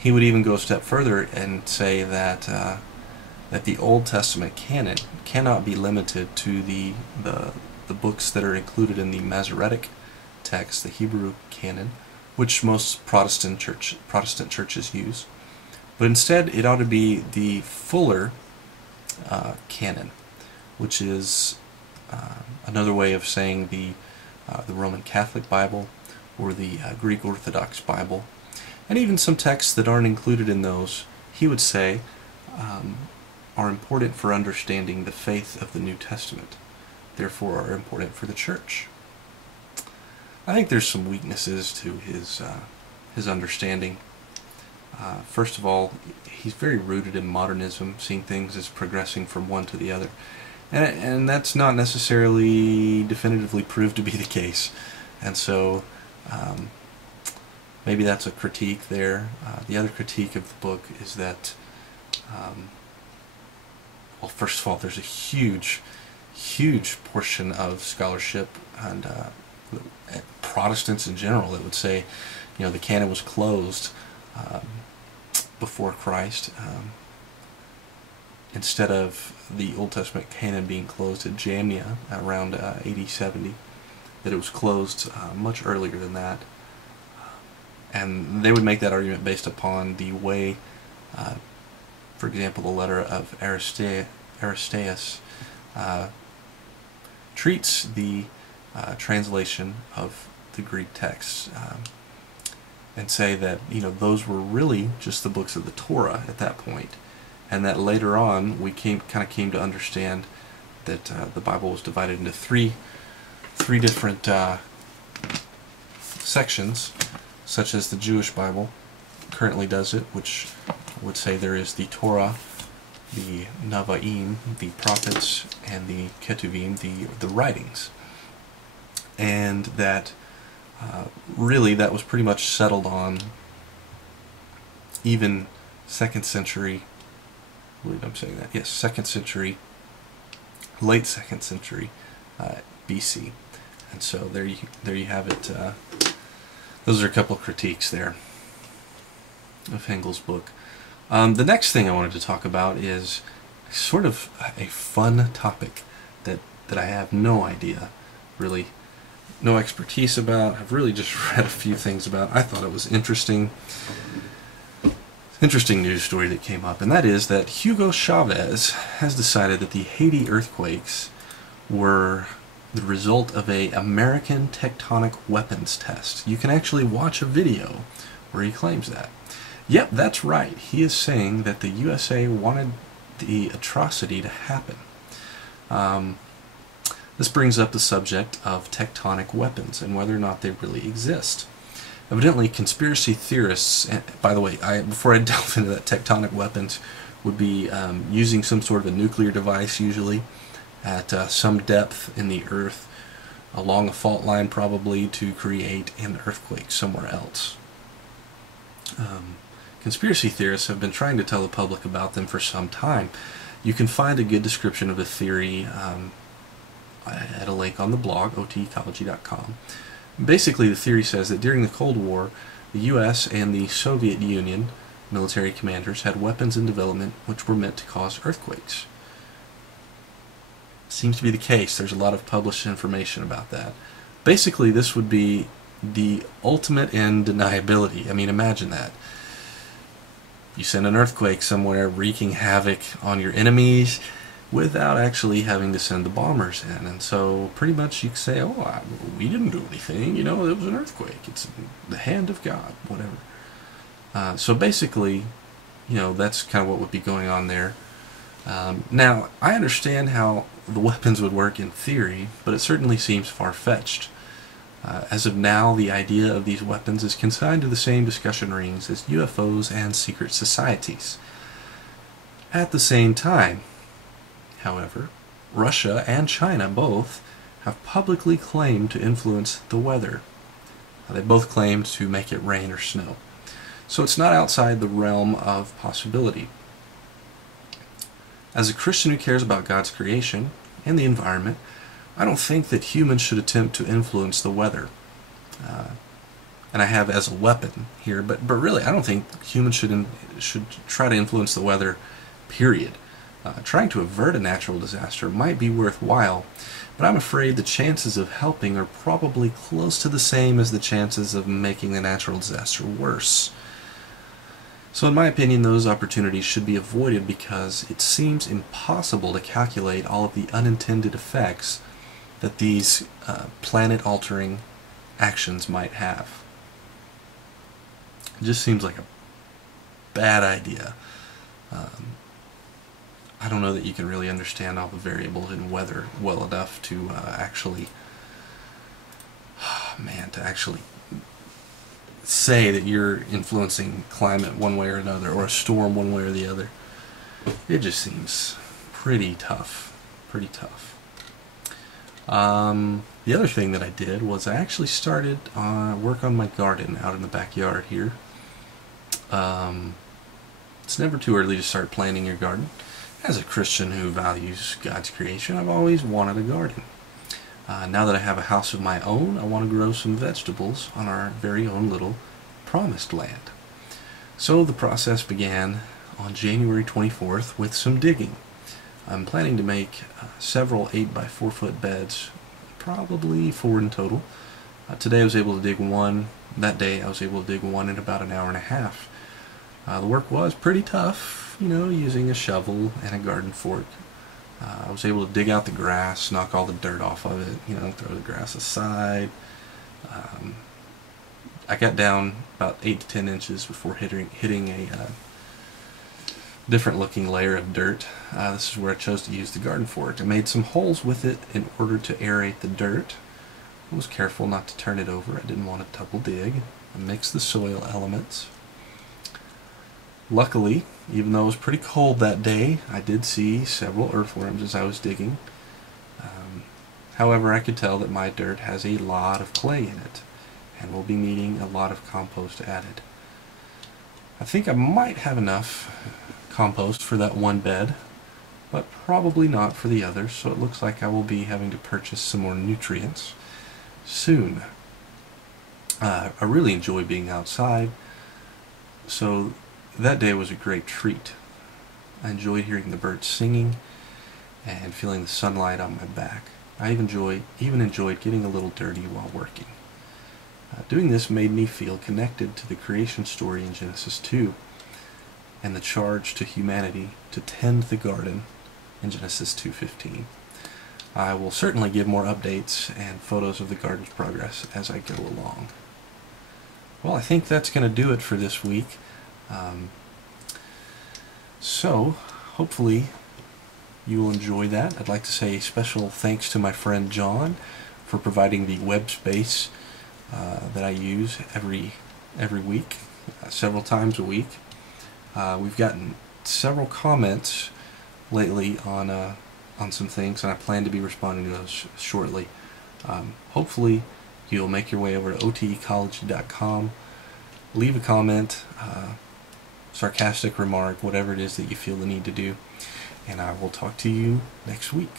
He would even go a step further and say that that the Old Testament canon cannot be limited to the books that are included in the Masoretic text, the Hebrew canon, which most Protestant churches use, but instead it ought to be the fuller canon, which is another way of saying the Roman Catholic Bible or the Greek Orthodox Bible, and even some texts that aren't included in those, he would say, are important for understanding the faith of the New Testament, therefore are important for the church. I think there's some weaknesses to his understanding. First of all, he's very rooted in modernism, seeing things as progressing from one to the other. And that's not necessarily definitively proved to be the case. And so maybe that's a critique there. The other critique of the book is that, well, first of all, there's a huge portion of scholarship and Protestants in general that would say, the canon was closed before Christ. Instead of the Old Testament canon being closed at Jamnia around AD 70, that it was closed much earlier than that. And they would make that argument based upon the way, for example, the letter of Aristeas treats the translation of the Greek texts, and say that those were really just the books of the Torah at that point, and that later on we kind of came to understand that the Bible was divided into three different sections, such as the Jewish Bible currently does it, which would say there is the Torah, the Navaim, the prophets, and the Ketuvim, the writings, and that really that was pretty much settled on even 2nd century, I believe I'm saying that, yes, 2nd century, late 2nd century BC. And so there you have it. Those are a couple of critiques there of Hengel's book. The next thing I wanted to talk about is sort of a fun topic that I have no idea, really, no expertise about. I've really just read a few things about. I thought it was interesting news story that came up, and that is that Hugo Chavez has decided that the Haiti earthquakes were the result of an American tectonic weapons test. You can actually watch a video where he claims that. Yep, that's right. He is saying that the USA wanted the atrocity to happen. This brings up the subject of tectonic weapons and whether or not they really exist. Evidently, conspiracy theorists, and by the way, before I delve into that, tectonic weapons would be using some sort of a nuclear device, usually, at some depth in the earth, along a fault line probably, to create an earthquake somewhere else. Conspiracy theorists have been trying to tell the public about them for some time. You can find a good description of the theory at a link on the blog, otecology.com. Basically, the theory says that during the Cold War, the U.S. and the Soviet Union military commanders had weapons in development which were meant to cause earthquakes. Seems to be the case. There's a lot of published information about that. Basically, this would be the ultimate in deniability. I mean, imagine that. You send an earthquake somewhere wreaking havoc on your enemies without actually having to send the bombers in. And so pretty much you can say, oh, we didn't do anything, it was an earthquake. It's the hand of God, whatever. So basically, that's kind of what would be going on there. Now, I understand how the weapons would work in theory, but it certainly seems far-fetched. As of now, the idea of these weapons is consigned to the same discussion rings as UFOs and secret societies. At the same time, however, Russia and China both have publicly claimed to influence the weather. They both claim to make it rain or snow. So it's not outside the realm of possibility. As a Christian who cares about God's creation and the environment, I don't think that humans should attempt to influence the weather. and I have as a weapon here. But really, I don't think humans should try to influence the weather. Period. Trying to avert a natural disaster might be worthwhile, but I'm afraid the chances of helping are probably close to the same as the chances of making the natural disaster worse. So in my opinion, those opportunities should be avoided because it seems impossible to calculate all of the unintended effects that these planet-altering actions might have. It just seems like a bad idea. I don't know that you can really understand all the variables in weather well enough to actually say that you're influencing climate one way or another, or a storm one way or the other. It just seems pretty tough. Pretty tough. The other thing that I did was I actually started work on my garden out in the backyard here. It's never too early to start planting your garden. As a Christian who values God's creation, I've always wanted a garden. Now that I have a house of my own, I want to grow some vegetables on our very own little promised land. So the process began on January 24th with some digging. I'm planning to make several 8x4 foot beds, probably 4 in total. Today I was able to dig one. That day I was able to dig one in about an hour and a half. The work was pretty tough, using a shovel and a garden fork. I was able to dig out the grass, knock all the dirt off of it, throw the grass aside. I got down about 8 to 10 inches before hitting a different looking layer of dirt. This is where I chose to use the garden fork. I made some holes with it in order to aerate the dirt. I was careful not to turn it over. I didn't want to double dig. I mixed the soil elements. Luckily, even though it was pretty cold that day, I did see several earthworms as I was digging. However, I could tell that my dirt has a lot of clay in it, and will be needing a lot of compost added. I think I might have enough compost for that one bed, but probably not for the others, so it looks like I will be having to purchase some more nutrients soon. I really enjoy being outside, so that day was a great treat. I enjoyed hearing the birds singing and feeling the sunlight on my back. I even enjoyed getting a little dirty while working. Doing this made me feel connected to the creation story in Genesis 2 and the charge to humanity to tend the garden in Genesis 2:15. I will certainly give more updates and photos of the garden's progress as I go along. Well, I think that's going to do it for this week. So, hopefully you will enjoy that. I'd like to say a special thanks to my friend John for providing the web space that I use every week, several times a week. We've gotten several comments lately on some things, and I plan to be responding to those shortly. Hopefully you'll make your way over to otecology.com, leave a comment, sarcastic remark, whatever it is that you feel the need to do, and I will talk to you next week.